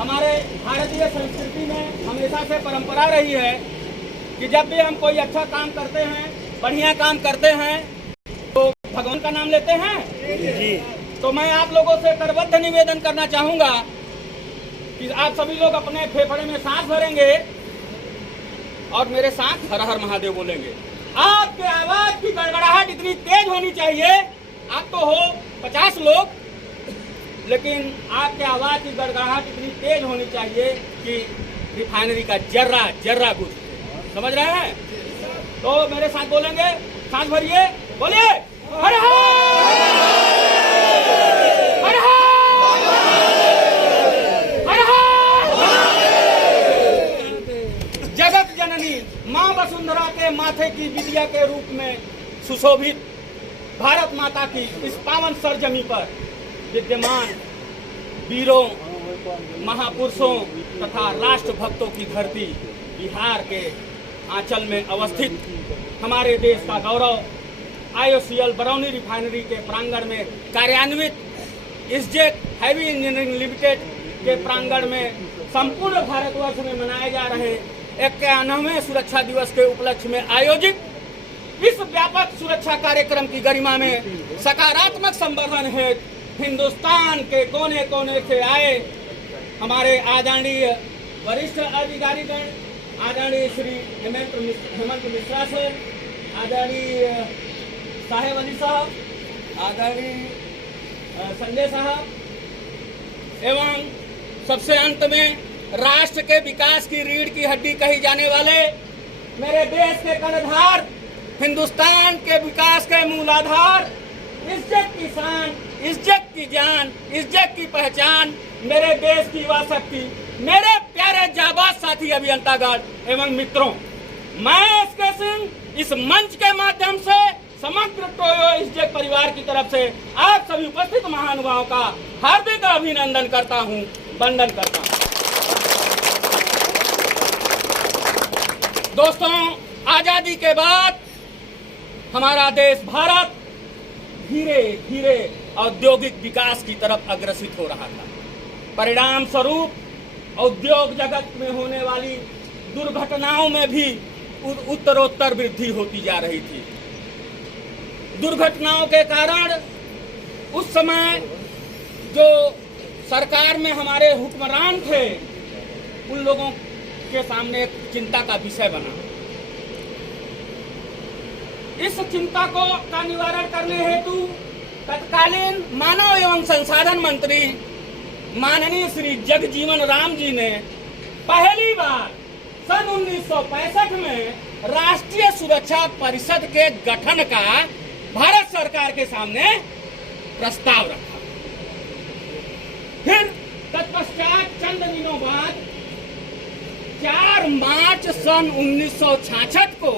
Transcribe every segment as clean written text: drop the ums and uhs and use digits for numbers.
हमारे भारतीय संस्कृति में हमेशा से परंपरा रही है कि जब भी हम कोई अच्छा काम करते हैं, बढ़िया काम करते हैं, तो भगवान का नाम लेते हैं जी। तो मैं आप लोगों से करबद्ध निवेदन करना चाहूंगा कि आप सभी लोग अपने फेफड़े में सांस भरेंगे और मेरे साथ हर हर महादेव बोलेंगे। आपके आवाज की गड़गड़ाहट इतनी तेज होनी चाहिए, आप तो हो 50 लोग, लेकिन आपके आवाज की गड़गड़ाहट इतनी तेज होनी चाहिए कि रिफाइनरी का जर्रा जर्रा कुछ समझ रहे हैं। तो मेरे साथ बोलेंगे, सांस भरिए, बोलिए हर जगत जननी माँ वसुंधरा के माथे की विद्या के रूप में सुशोभित भारत माता की इस पावन सरजमी पर विद्यमान वीरों, महापुरुषों तथा राष्ट्रभक्तों की धरती बिहार के आंचल में अवस्थित हमारे देश का गौरव IOCL बरौनी रिफाइनरी के प्रांगण में कार्यान्वित इसजेट हैवी इंजीनियरिंग लिमिटेड के प्रांगण में संपूर्ण भारतवर्ष में मनाए जा रहे 91वें सुरक्षा दिवस के उपलक्ष्य में आयोजित इस व्यापक सुरक्षा कार्यक्रम की गरिमा में सकारात्मक संवर्धन हेतु हिंदुस्तान के कोने कोने से आए हमारे आदरणीय वरिष्ठ अधिकारीगण, आदरणीय श्री हेमंत मिश्रा सर, आदरणीय साहेब अली साहब, आदरणीय संजय साहब, एवं सबसे अंत में राष्ट्र के विकास की रीढ़ की हड्डी कही जाने वाले मेरे देश के कर्णधार, हिंदुस्तान के विकास के मूलाधार, इज्जत की शान, इज्जत की जान, इज्जत की पहचान, मेरे देश की युवा शक्ति, मेरे प्यारे जाबाज साथी अभियंतागण एवं मित्रों, मैं एसके सिंह इस मंच के माध्यम से समग्र टोयो इज्जत परिवार की तरफ से आप सभी उपस्थित महानुभावों का हार्दिक अभिनंदन करता हूं, वंदन करता हूं। दोस्तों, आजादी के बाद हमारा देश भारत धीरे धीरे औद्योगिक विकास की तरफ अग्रसित हो रहा था। परिणाम स्वरूप उद्योग जगत में होने वाली दुर्घटनाओं में भी उत्तरोत्तर वृद्धि होती जा रही थी। दुर्घटनाओं के कारण उस समय जो सरकार में हमारे हुक्मरान थे, उन लोगों के सामने एक चिंता का विषय बना। इस चिंता का निवारण करने हेतु तत्कालीन मानव एवं संसाधन मंत्री माननीय श्री जगजीवन राम जी ने पहली बार सन 1965 में राष्ट्रीय सुरक्षा परिषद के गठन का भारत सरकार के सामने प्रस्ताव रखा। फिर तत्पश्चात चंद दिनों बाद 4 मार्च सन 1966 को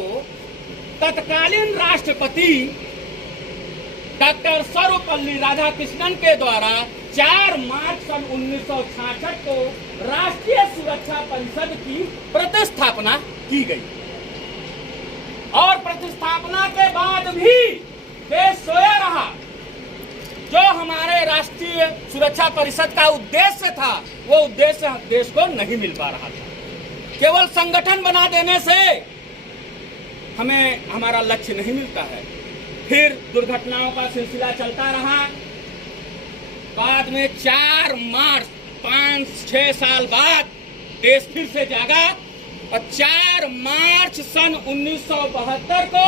तत्कालीन राष्ट्रपति डॉक्टर सर्वपल्ली राधाकृष्णन के द्वारा 4 मार्च सन 1966 को राष्ट्रीय सुरक्षा परिषद की प्रतिस्थापना की गई। और प्रतिस्थापना के बाद भी देश सोया रहा। जो हमारे राष्ट्रीय सुरक्षा परिषद का उद्देश्य था, वो उद्देश्य देश को नहीं मिल पा रहा था। केवल संगठन बना देने से हमें हमारा लक्ष्य नहीं मिलता है। फिर दुर्घटनाओं का सिलसिला चलता रहा। बाद में 4 मार्च 5-6 साल बाद देश फिर से जागा और 4 मार्च सन 1972 को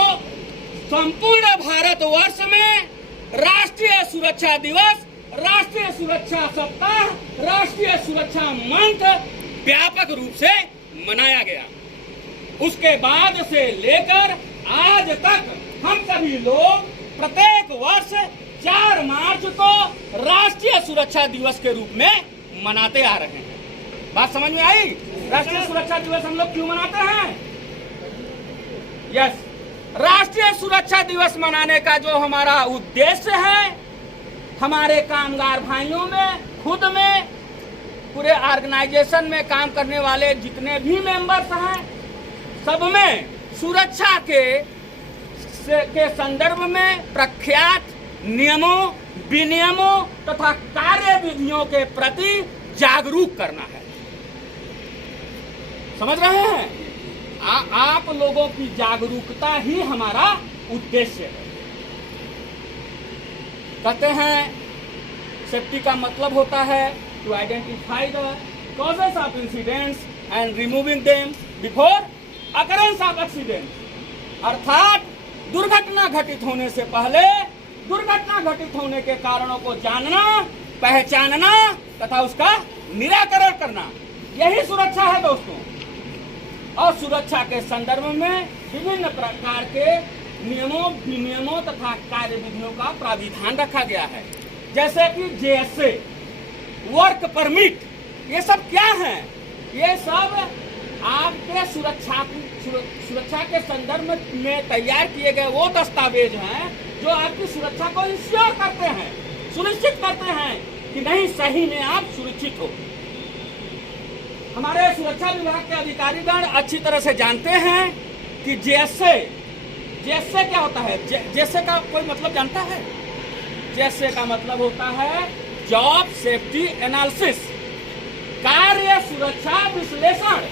संपूर्ण भारतवर्ष में राष्ट्रीय सुरक्षा दिवस, राष्ट्रीय सुरक्षा सप्ताह, राष्ट्रीय सुरक्षा मंथ व्यापक रूप से मनाया गया। उसके बाद से लेकर आज तक हम सभी लोग प्रत्येक वर्ष 4 मार्च को राष्ट्रीय सुरक्षा दिवस के रूप में मनाते आ रहे हैं। बात समझ में आई? राष्ट्रीय सुरक्षा दिवस हम लोग क्यों मनाते हैं? यस, राष्ट्रीय सुरक्षा दिवस मनाने का जो हमारा उद्देश्य है, हमारे कामगार भाइयों में, खुद में, पूरे ऑर्गेनाइजेशन में काम करने वाले जितने भी मेंबर्स हैं, सब में सुरक्षा के संदर्भ में प्रख्यात नियमों, विनियमों तथा कार्य विधियों के प्रति जागरूक करना है। समझ रहे हैं? आप लोगों की जागरूकता ही हमारा उद्देश्य है। कहते हैं सेफ्टी का मतलब होता है to identify the causes of incidents and removing them before occurrence of accident. अर्थात दुर्घटना घटित होने से पहले दुर्घटना घटित होने के कारणों को जानना, पहचानना तथा उसका निराकरण करना, यही सुरक्षा है दोस्तों। और सुरक्षा के संदर्भ में विभिन्न प्रकार के नियमों, विनियमों तथा कार्य विधियों का प्राविधान रखा गया है। जैसे कि जेएसए, वर्क परमिट, ये सब क्या है? ये सब आपके सुरक्षा के संदर्भ में तैयार किए गए वो दस्तावेज हैं जो आपकी सुरक्षा को इंश्योर करते हैं, सुनिश्चित करते हैं कि नहीं, सही में आप सुरक्षित हो। हमारे सुरक्षा विभाग के अधिकारीगण अच्छी तरह से जानते हैं कि जेएसए क्या होता है। जेएसए का कोई मतलब जानता है? जेएसए का मतलब होता है जॉब सेफ्टी एनालिसिस, कार्य सुरक्षा विश्लेषण।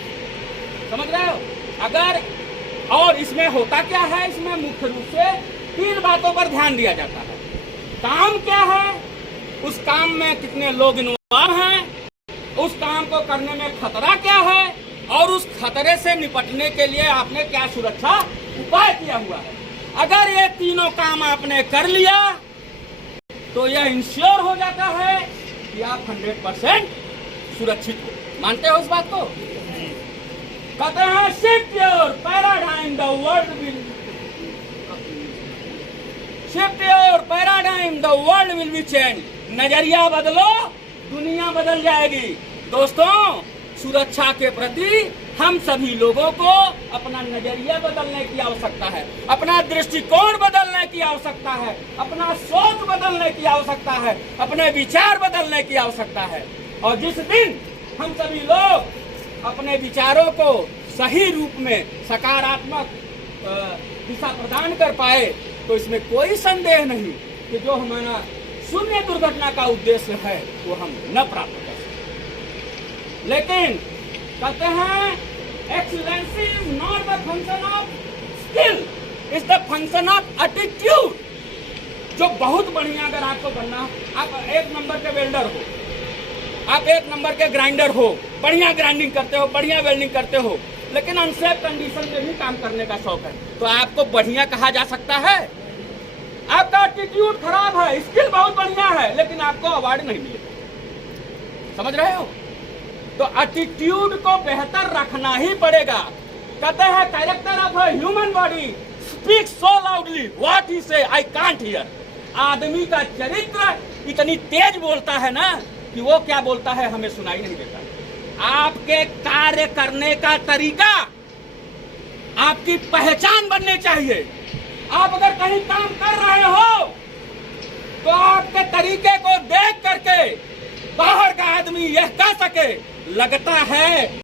समझ रहे हो? अगर और इसमें होता क्या है, इसमें मुख्य रूप से 3 बातों पर ध्यान दिया जाता है। काम क्या है, उस काम में कितने लोग इन्वॉल्व हैं, उस काम को करने में खतरा क्या है, और उस खतरे से निपटने के लिए आपने क्या सुरक्षा उपाय किया हुआ है। अगर ये तीनों काम आपने कर लिया तो यह इंश्योर हो जाता है कि आप 100% सुरक्षित हो। मानते हो इस बात को? कहते हैं shift your paradigm, the world will shift your paradigm, the world will be change. नजरिया बदलो, दुनिया बदल जाएगी। दोस्तों, सुरक्षा के प्रति हम सभी लोगों को अपना नजरिया बदलने की आवश्यकता है, अपना दृष्टिकोण बदलने की आवश्यकता है, अपना सोच बदलने की आवश्यकता है, अपने विचार बदलने की आवश्यकता है। और जिस दिन हम सभी लोग अपने विचारों को सही रूप में सकारात्मक दिशा प्रदान कर पाए तो इसमें कोई संदेह नहीं कि जो हमारा शून्य दुर्घटना का उद्देश्य है वो हम न प्राप्त कर सकते। लेकिन कहते हैं excellency is not the function of skill, is the function of attitude. जो बहुत बढ़िया, अगर आपको बनना, आप 1 नंबर के वेल्डर हो, आप 1 नंबर के ग्राइंडर हो, बढ़िया ग्राइंडिंग करते हो, बढ़िया वेल्डिंग करते हो, लेकिन अनसेफ कंडीशन में भी काम करने का शौक है, तो आपको बढ़िया कहा जा सकता है? आपका एटीट्यूड खराब है, स्किल बहुत बढ़िया है, लेकिन आपको अवार्ड नहीं मिलेगा। समझ रहे हो? तो एटीट्यूड को बेहतर रखना ही पड़ेगा। कहते हैं character of a human body speak so loudly what he से आई कांट हियर। आदमी का चरित्र इतनी तेज बोलता है ना कि वो क्या बोलता है हमें सुनाई नहीं देता। आपके कार्य करने का तरीका आपकी पहचान बननी चाहिए। आप अगर कहीं काम कर रहे हो तो आपके तरीके को देख करके बाहर का आदमी यह कह सके, लगता है